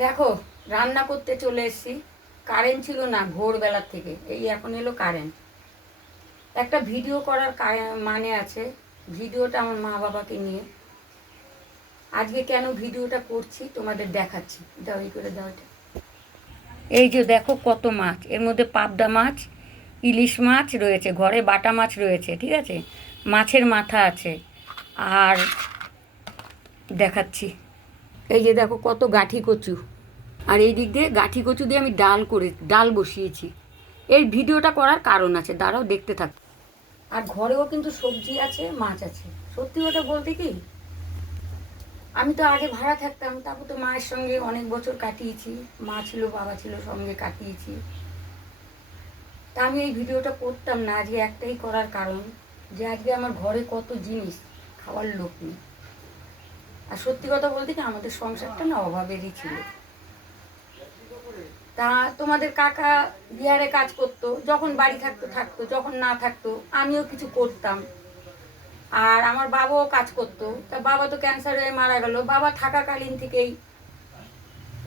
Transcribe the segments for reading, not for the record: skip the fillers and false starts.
দেখো, রান্না করতে চলে এসেছি। কারেন্ট ছিল না ভোরবেলার থেকে, এই এখন এলো কারেন্ট। একটা ভিডিও করার মানে আছে। ভিডিওটা আমার মা বাবাকে নিয়ে। আজকে কেন ভিডিওটা করছি তোমাদের দেখাচ্ছি। দাও এই করে দাও এটা। এই যে দেখো কত মাছ, এর মধ্যে পাবদা মাছ, ইলিশ মাছ রয়েছে, ঘরে বাটা মাছ রয়েছে, ঠিক আছে, মাছের মাথা আছে। আর দেখাচ্ছি, এই যে দেখো কত গাঁঠি কচু। আর এই দিক দিয়ে গাঁঠি কচু দিয়ে আমি ডাল বসিয়েছি। এই ভিডিওটা করার কারণ আছে, দাঁড়াও দেখতে থাক। আর ঘরেও কিন্তু সবজি আছে, মাছ আছে। সত্যি কথা বলতে কি, আমি তো আগে ভাড়া থাকতাম, তারপর তো মায়ের সঙ্গে অনেক বছর কাটিয়েছি। মা ছিল, বাবা ছিল, সঙ্গে কাটিয়েছি। তা আমি এই ভিডিওটা করতাম না, আজকে একটাই করার কারণ, যে আজকে আমার ঘরে কত জিনিস, খাওয়ার লোক নেই। আর সত্যি কথা বলতে কি, আমাদের সংসারটা না অভাবেরই ছিল। তা তোমাদের কাকা বিহারে কাজ করতো, যখন বাড়ি থাকতো থাকতো, যখন না থাকতো আমিও কিছু করতাম। আর আমার বাবাও কাজ করতো। তা বাবা তো ক্যান্সার হয়ে মারা গেল। বাবা থাকাকালীন থেকেই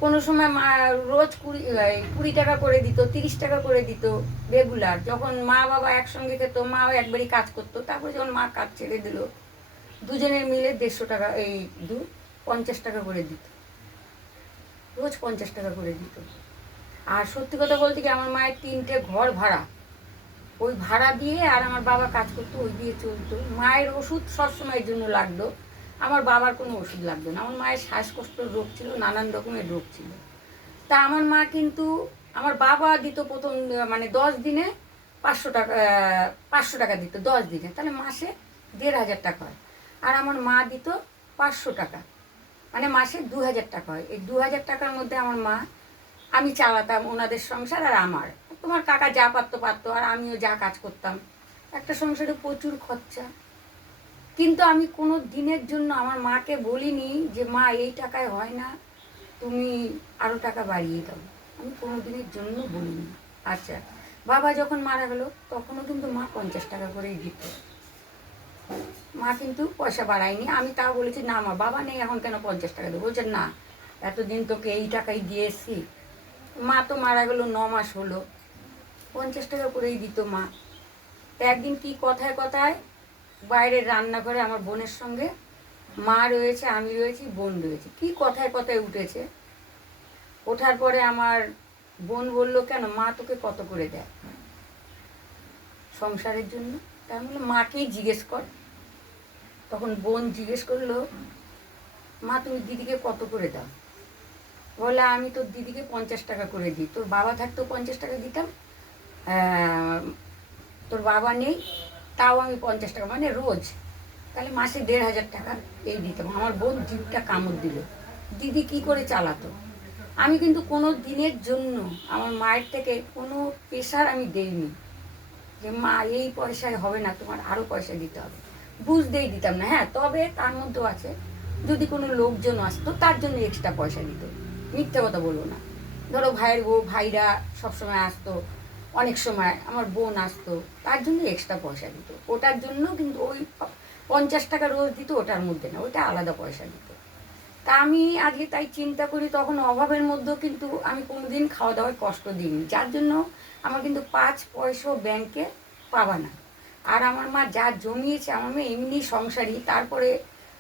কোনো সময় মা রোজ 20 টাকা করে দিত, 30 টাকা করে দিত রেগুলার। যখন মা বাবা একসঙ্গে খেত, মাও একবারই কাজ করতো। তারপরে যখন মা কাজ ছেড়ে দিল, দুজনের মিলে 150 টাকা, এই 50 টাকা করে দিত, রোজ 50 টাকা করে দিত। আর সত্যি কথা বলতে কি, আমার মায়ের 3টে ঘর ভাড়া, ওই ভাড়া দিয়ে আর আমার বাবা কাজ করতো, ওই দিয়ে চলতো। মায়ের ওষুধ সবসময়ের জন্য লাগতো, আমার বাবার কোনো ওষুধ লাগতো না। আমার মায়ের শ্বাসকষ্টের রোগ ছিল, নানান রকমের রোগ ছিল। তা আমার মা কিন্তু, আমার বাবা দিত প্রথম, মানে 10 দিনে 500 টাকা, 500 টাকা দিত 10 দিনে, তাহলে মাসে 1500 টাকা হয়। আর আমার মা দিত 500 টাকা, মানে মাসে 2000 টাকা হয়। এই 2000 টাকার মধ্যে আমার মা, আমি চালাতাম ওনাদের সংসার। আর আমার, তোমার কাকা যা পারতো পারতো, আর আমিও যা কাজ করতাম। একটা সংসারে প্রচুর খরচা। কিন্তু আমি কোনো দিনের জন্য আমার মাকে বলিনি যে মা এই টাকায় হয় না, তুমি আরও টাকা বাড়িয়ে দাও। আমি কোনো দিনের জন্য বলিনি। আচ্ছা, বাবা যখন মারা গেল তখনও কিন্তু মা 50 টাকা করেই দিত। মা কিন্তু পয়সা বাড়ায়নি। আমি তাও বলেছি, না মা, বাবা নেই এখন কেন 50 টাকা দেবো। বলছে না, এতদিন তোকে এই টাকাই দিয়ে এসছি। মা তো মারা গেল 9 মাস হলো, 50 টাকা করেই দিত মা। তা একদিন কি কথায় কথায় বাইরের রান্নাঘরে আমার বোনের সঙ্গে, মা রয়েছে, আমি রয়েছি, বোন রয়েছে, কি কথায় কথায় উঠেছে। ওঠার পরে আমার বোন বলল, কেন মা তোকে কত করে দেয় সংসারের জন্য? তা আমি বললাম, মাকেই জিজ্ঞেস কর। তখন বোন জিজ্ঞেস করলো, মা তুমি দিদিকে কত করে দাও? বলে, আমি তোর দিদিকে 50 টাকা করে দিই। তোর বাবা থাকতেও 50 টাকা দিতাম, তোর বাবা নেই তাও আমি 50 টাকা, মানে রোজ, তাহলে মাসে 1500 টাকা এই দিতাম। আমার বোন জিভটা কামড় দিল, দিদি কি করে চালাতো। আমি কিন্তু কোনো দিনের জন্য আমার মায়ের থেকে কোনো প্রেশার আমি দেইনি যে মা এই পয়সায় হবে না, তোমার আরও পয়সা দিতে হবে, বুঝতেই দিতাম না। হ্যাঁ, তবে তার মধ্যেও আছে, যদি কোনো লোকজন আসতো তার জন্য এক্সট্রা পয়সা দিত, মিথ্যে কথা বলবো না। ধরো ভাইয়ের বউ ভাইরা সবসময় আসতো, অনেক সময় আমার বোন আসতো, তার জন্য এক্সট্রা পয়সা দিত। ওটার জন্য কিন্তু ওই 50 টাকা রোজ দিত, ওটার মধ্যে না, ওইটা আলাদা পয়সা দিত। তা আমি আজকে তাই চিন্তা করি, তখন অভাবের মধ্যেও কিন্তু আমি কোনোদিন খাওয়া দাওয়ায় কষ্ট দিইনি, যার জন্য আমার কিন্তু 5 পয়সাও ব্যাংকে পাবা না। আর আমার মা যা জমিয়েছে, আমার মেয়ে এমনি সংসারী, তারপরে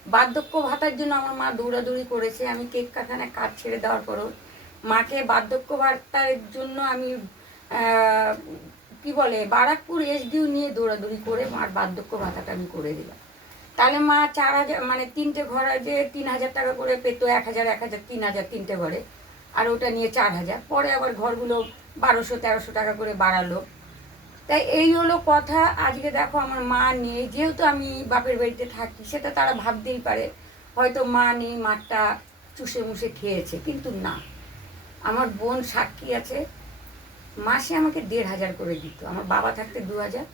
বার্ধক্য ভাতার জন্য আমার মা দৌড়াদৌড়ি করেছে। আমি কেক কারখানায় কাজ ছেড়ে দেওয়ার পরও মাকে বার্ধক্য ভাতার জন্য আমি আহ, কি বলে, বারাকপুর এসডিও নিয়ে দৌড়াদৌড়ি করে মার বার্ধক্য ভাতাটা আমি করে দিলাম। তাহলে মা 4,000, মানে 3টে ঘর যে 3,000 টাকা করে পেতো, 1,000 1,000 3,000 3টে ঘরে, আর ওটা নিয়ে 4,000, পরে আবার ঘরগুলো 1200 1300 টাকা করে বাড়ালো। তাই এই হলো কথা। আজকে দেখো আমার মা নেই, যেহেতু আমি বাপের বাড়িতে থাকি, সেটা তারা ভাবতেই পারে হয়তো মা নেই, মাঠটা চুষে মুষে খেয়েছে, কিন্তু না, আমার বোন সাক্ষী আছে, মাসে আমাকে 1,500 করে দিত। আমার বাবা থাকতে 2,000,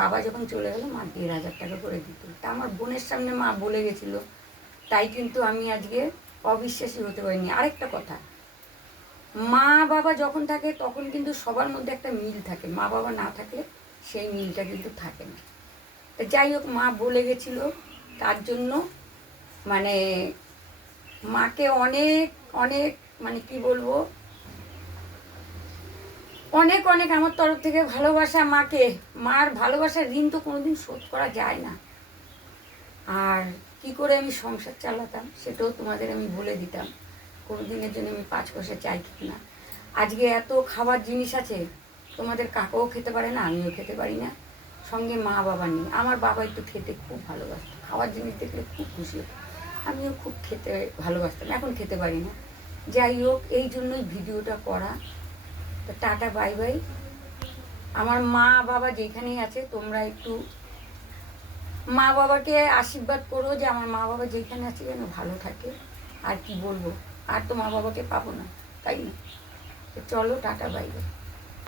বাবা যখন চলে গেলো মা 1,500 টাকা করে দিত। তা আমার বোনের সামনে মা বলে গেছিলো, তাই কিন্তু আমি আজকে অবিশ্বাসী হতে পারিনি। আরেকটা কথা, মা বাবা যখন থাকে তখন কিন্তু সবার মধ্যে একটা মিল থাকে, মা বাবা না থাকলে সেই মিলটা কিন্তু থাকে না। তা যাই হোক, মা বলে গেছিলো, তার জন্য মানে মাকে অনেক অনেক মানে কি বলবো, অনেক অনেক আমার তরফ থেকে ভালোবাসা মাকে। মার ভালোবাসার ঋণ তো কোনোদিন শোধ করা যায় না। আর কি করে আমি সংসার চালাতাম সেটাও তোমাদের আমি বলে দিতাম। কোনো দিনের জন্য আমি 5 পয়সা চাই না। আজকে এত খাবার জিনিস আছে, তোমাদের কাকাও খেতে পারে না, আমিও খেতে পারি না, সঙ্গে মা বাবা নেই। আমার বাবা একটু খেতে খুব ভালোবাসত, খাবার জিনিস দেখলে খুব খুশি হতো, আমিও খুব খেতে ভালোবাসতাম, এখন খেতে পারি না। যাই হোক, এই জন্যই ভিডিওটা করা। তো টাটা, বাই বাই। আমার মা বাবা যেখানেই আছে তোমরা একটু মা বাবাকে আশীর্বাদ করো যে আমার মা বাবা যেখানে আছে যেন ভালো থাকে। আর কি বলবো, আর তো মা বাবাকে পাবো না, তাই না? তো চলো, টাটা, বাই বাই।